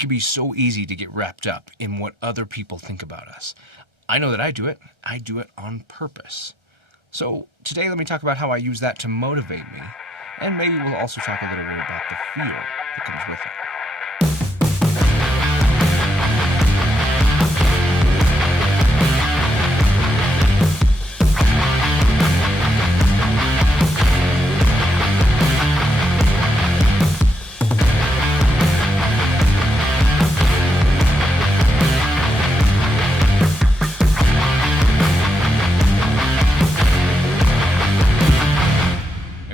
It can be so easy to get wrapped up in what other people think about us. I know that I do it. I do it on purpose. So today let me talk about how I use that to motivate me, and maybe we'll also talk a little bit about the fear that comes with it.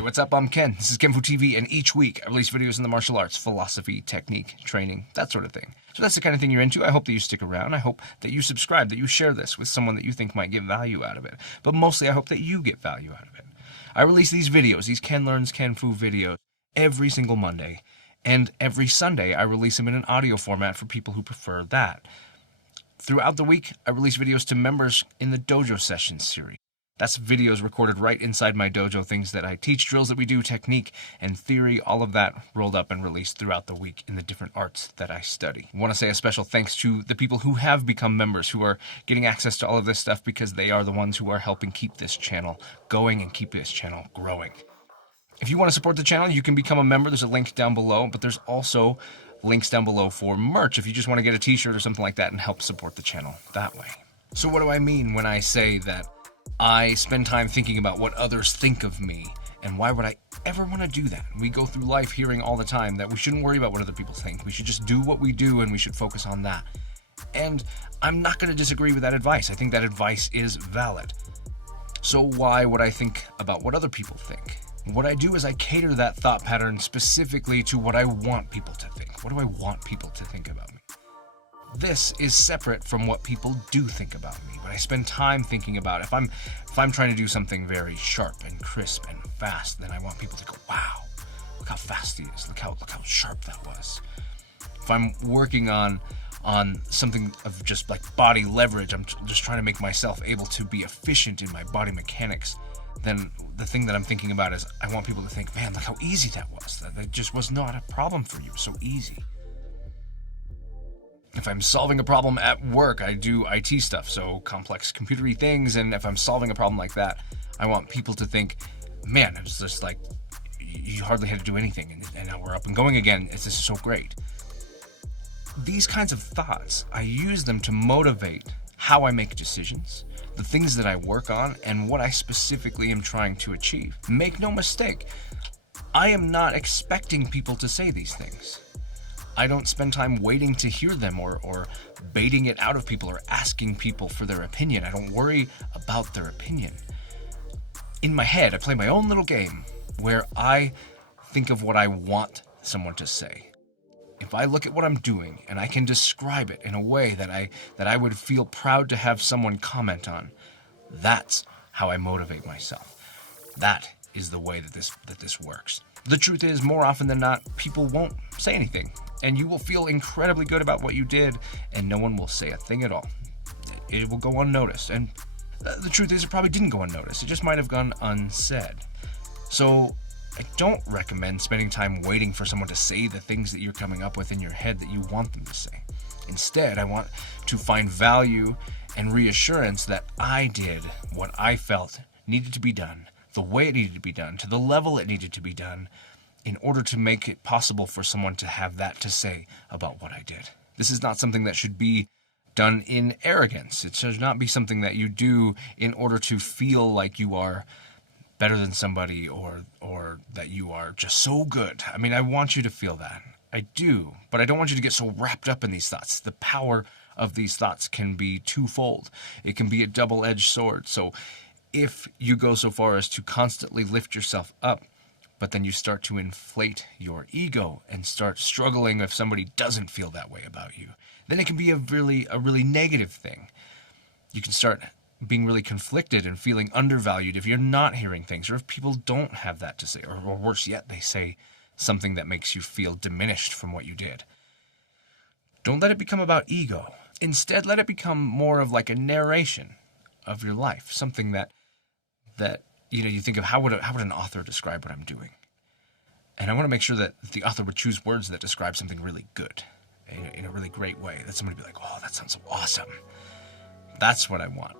What's up? I'm Ken. This is Kenfu TV, and each week I release videos in the martial arts, philosophy, technique, training, that sort of thing. So that's the kind of thing you're into. I hope that you stick around. I hope that you subscribe, that you share this with someone that you think might get value out of it. But mostly I hope that you get value out of it. I release these videos, these Ken Learns Kenfu videos, every single Monday. And every Sunday I release them in an audio format for people who prefer that. Throughout the week, I release videos to members in the Dojo Sessions series. That's videos recorded right inside my dojo, things that I teach, drills that we do, technique and theory, all of that rolled up and released throughout the week in the different arts that I study. I want to say a special thanks to the people who have become members, who are getting access to all of this stuff, because they are the ones who are helping keep this channel going and keep this channel growing. If you want to support the channel, you can become a member. There's a link down below, but there's also links down below for merch if you just want to get a t-shirt or something like that and help support the channel that way. So what do I mean when I say that I spend time thinking about what others think of me, and why would I ever want to do that? We go through life hearing all the time that we shouldn't worry about what other people think. We should just do what we do, and we should focus on that. And I'm not going to disagree with that advice. I think that advice is valid. So why would I think about what other people think? What I do is I cater that thought pattern specifically to what I want people to think. What do I want people to think about me? This is separate from what people do think about me, but I spend time thinking about if I'm trying to do something very sharp and crisp and fast, then I want people to go, wow, look how fast he is, look how sharp that was. If I'm working on something of just like body leverage, I'm just trying to make myself able to be efficient in my body mechanics, then the thing that I'm thinking about is I want people to think, man, look how easy that was. That just was not a problem for you, so easy. If I'm solving a problem at work, I do IT stuff, so complex computery things, and if I'm solving a problem like that, I want people to think, man, it was just like, you hardly had to do anything, and now we're up and going again. This is so great. These kinds of thoughts, I use them to motivate how I make decisions, the things that I work on, and what I specifically am trying to achieve. Make no mistake, I am not expecting people to say these things. I don't spend time waiting to hear them or baiting it out of people or asking people for their opinion. I don't worry about their opinion. In my head, I play my own little game where I think of what I want someone to say. If I look at what I'm doing and I can describe it in a way that I would feel proud to have someone comment on, that's how I motivate myself. That is the way that this works. The truth is, more often than not, people won't say anything, and you will feel incredibly good about what you did, and no one will say a thing at all. It will go unnoticed, and the truth is, it probably didn't go unnoticed. It just might have gone unsaid. So I don't recommend spending time waiting for someone to say the things that you're coming up with in your head that you want them to say. Instead, I want to find value and reassurance that I did what I felt needed to be done, the way it needed to be done, to the level it needed to be done, in order to make it possible for someone to have that to say about what I did. This is not something that should be done in arrogance. It should not be something that you do in order to feel like you are better than somebody or that you are just so good. I mean, I want you to feel that. I do, but I don't want you to get so wrapped up in these thoughts. The power of these thoughts can be twofold. It can be a double-edged sword. So if you go so far as to constantly lift yourself up, but then you start to inflate your ego and start struggling if somebody doesn't feel that way about you, then it can be a really negative thing. You can start being really conflicted and feeling undervalued if you're not hearing things, or if people don't have that to say, or worse yet, they say something that makes you feel diminished from what you did. Don't let it become about ego. Instead, let it become more of like a narration of your life, something that you think of how would an author describe what I'm doing? And I want to make sure that the author would choose words that describe something really good. in a really great way. That somebody be like, oh, that sounds so awesome. That's what I want.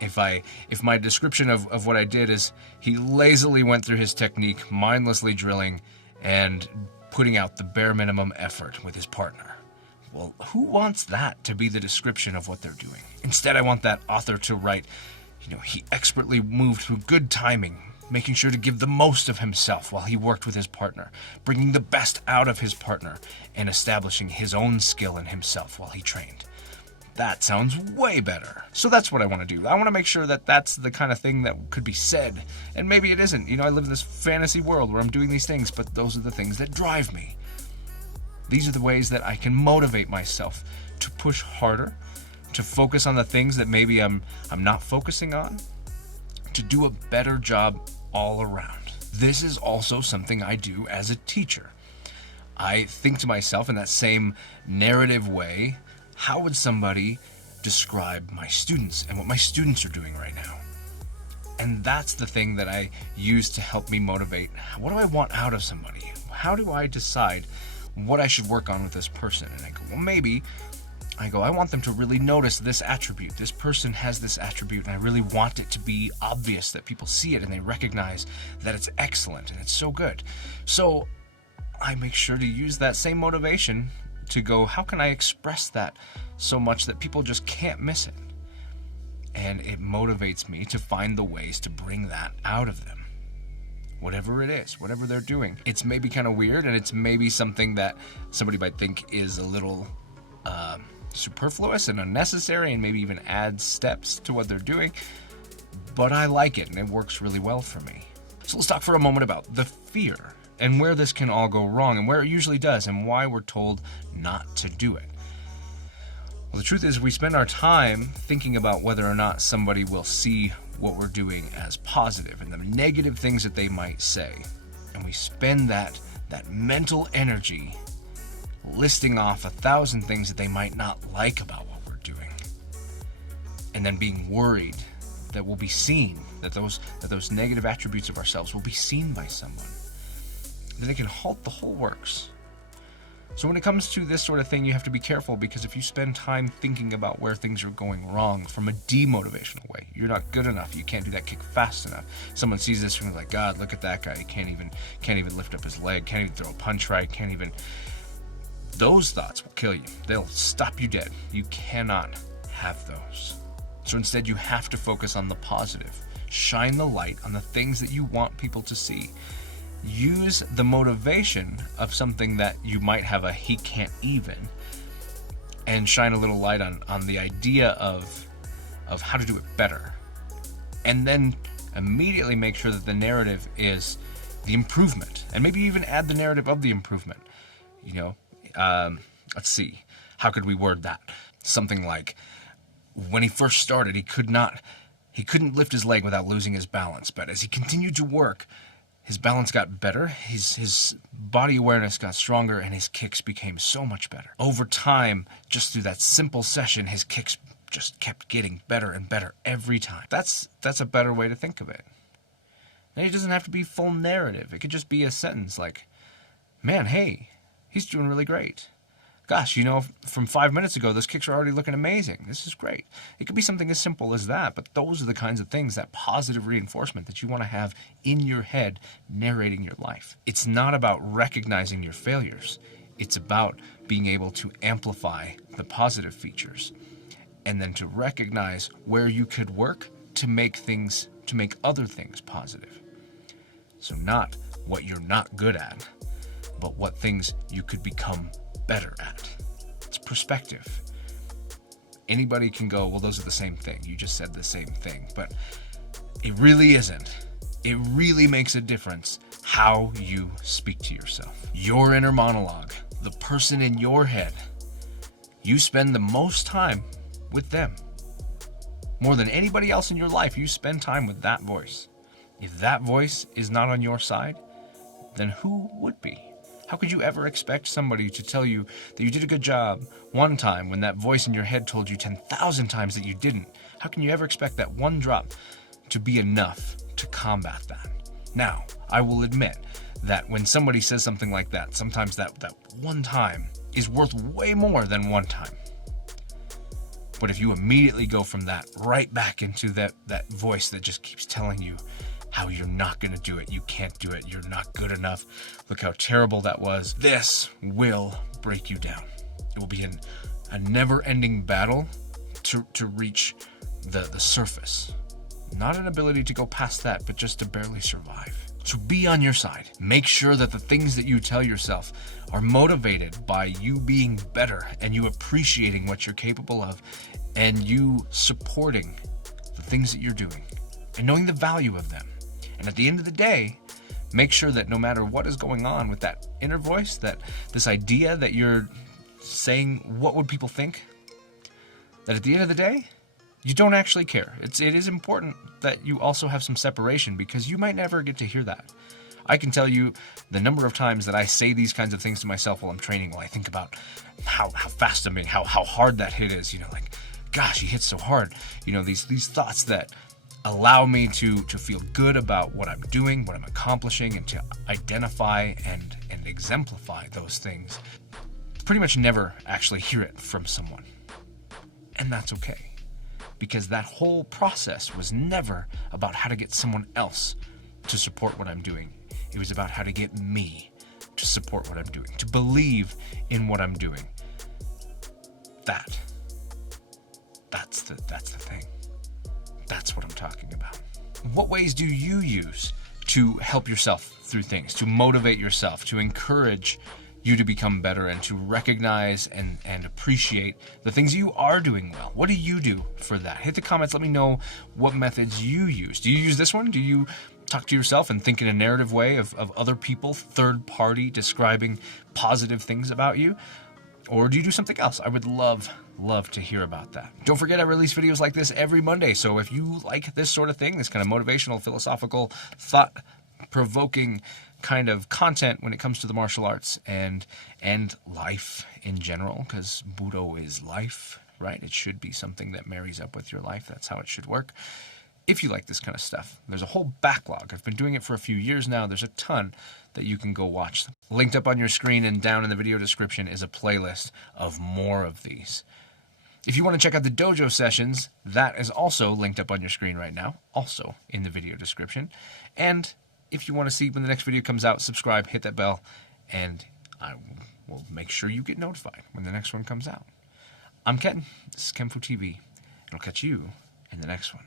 If my description of what I did is he lazily went through his technique, mindlessly drilling and putting out the bare minimum effort with his partner. Well, who wants that to be the description of what they're doing? Instead, I want that author to write, he expertly moved through good timing, making sure to give the most of himself while he worked with his partner, bringing the best out of his partner, and establishing his own skill in himself while he trained. That sounds way better. So that's what I want to do. I want to make sure that that's the kind of thing that could be said. And maybe it isn't. I live in this fantasy world where I'm doing these things, but those are the things that drive me. These are the ways that I can motivate myself to push harder, to focus on the things that maybe I'm not focusing on, to do a better job all around. This is also something I do as a teacher. I think to myself in that same narrative way, how would somebody describe my students and what my students are doing right now? And that's the thing that I use to help me motivate. What do I want out of somebody? How do I decide what I should work on with this person? And I go, well, I want them to really notice this attribute. This person has this attribute, and I really want it to be obvious that people see it and they recognize that it's excellent and it's so good. So I make sure to use that same motivation to go, how can I express that so much that people just can't miss it? And it motivates me to find the ways to bring that out of them. Whatever it is, whatever they're doing. It's maybe kind of weird, and it's maybe something that somebody might think is a little superfluous and unnecessary, and maybe even adds steps to what they're doing. But I like it, and it works really well for me. So let's talk for a moment about the fear and where this can all go wrong, and where it usually does, and why we're told not to do it. Well, the truth is we spend our time thinking about whether or not somebody will see what we're doing as positive and the negative things that they might say. And we spend that mental energy listing off 1,000 things that they might not like about what we're doing. And then being worried that we'll be seen, that those negative attributes of ourselves will be seen by someone. Then it can halt the whole works. So when it comes to this sort of thing, you have to be careful, because if you spend time thinking about where things are going wrong from a demotivational way, you're not good enough, you can't do that kick fast enough. Someone sees this and is like, God, look at that guy, he can't even lift up his leg, can't even throw a punch right, those thoughts will kill you. They'll stop you dead. You cannot have those. So instead, you have to focus on the positive. Shine the light on the things that you want people to see. Use the motivation of something that you might have a he can't even, and shine a little light on the idea of how to do it better. And then immediately make sure that the narrative is the improvement, and maybe even add the narrative of the improvement. Let's see, how could we word that? Something like, when he first started, he couldn't lift his leg without losing his balance, but as he continued to work, his balance got better, his body awareness got stronger, and his kicks became so much better. Over time, just through that simple session, his kicks just kept getting better and better every time. That's a better way to think of it. And it doesn't have to be full narrative. It could just be a sentence like, man, hey, he's doing really great. Gosh, from 5 minutes ago, those kicks are already looking amazing. This is great. It could be something as simple as that, but those are the kinds of things, that positive reinforcement that you want to have in your head narrating your life. It's not about recognizing your failures. It's about being able to amplify the positive features, and then to recognize where you could work to make other things positive. So not what you're not good at, but what things you could become better at. It's perspective. Anybody can go, well, those are the same thing. You just said the same thing. But it really isn't. It really makes a difference how you speak to yourself. Your inner monologue, the person in your head, you spend the most time with them. More than anybody else in your life, you spend time with that voice. If that voice is not on your side, then who would be? How could you ever expect somebody to tell you that you did a good job one time when that voice in your head told you 10,000 times that you didn't? How can you ever expect that one drop to be enough to combat that? Now, I will admit that when somebody says something like that, sometimes that one time is worth way more than one time. But if you immediately go from that right back into that voice that just keeps telling you how you're not going to do it, you can't do it, you're not good enough, look how terrible that was, this will break you down. It will be a never-ending battle to reach the surface. Not an ability to go past that, but just to barely survive. So be on your side. Make sure that the things that you tell yourself are motivated by you being better and you appreciating what you're capable of and you supporting the things that you're doing and knowing the value of them. And at the end of the day, make sure that no matter what is going on with that inner voice, that this idea that you're saying, what would people think? That at the end of the day, you don't actually care. It is important that you also have some separation because you might never get to hear that. I can tell you the number of times that I say these kinds of things to myself while I'm training, while I think about how fast I'm being, how hard that hit is, like, gosh, he hit so hard. These thoughts that allow me to feel good about what I'm doing, what I'm accomplishing, and to identify and exemplify those things. Pretty much never actually hear it from someone. And that's okay. Because that whole process was never about how to get someone else to support what I'm doing. It was about how to get me to support what I'm doing, to believe in what I'm doing. That's the thing. That's what I'm talking about. What ways do you use to help yourself through things, to motivate yourself, to encourage you to become better and to recognize and appreciate the things you are doing well? What do you do for that? Hit the comments. Let me know what methods you use. Do you use this one? Do you talk to yourself and think in a narrative way of other people, third party, describing positive things about you? Or do you do something else? I would love to hear about that. Don't forget, I release videos like this every Monday. So if you like this sort of thing, this kind of motivational, philosophical, thought-provoking kind of content when it comes to the martial arts and life in general, because Budo is life, right? It should be something that marries up with your life. That's how it should work. If you like this kind of stuff, there's a whole backlog. I've been doing it for a few years now. There's a ton that you can go watch. Linked up on your screen and down in the video description is a playlist of more of these. If you want to check out the dojo sessions, that is also linked up on your screen right now, also in the video description. And if you want to see when the next video comes out, subscribe, hit that bell, and I will make sure you get notified when the next one comes out. I'm Ken. This is Kenfu TV, and I'll catch you in the next one.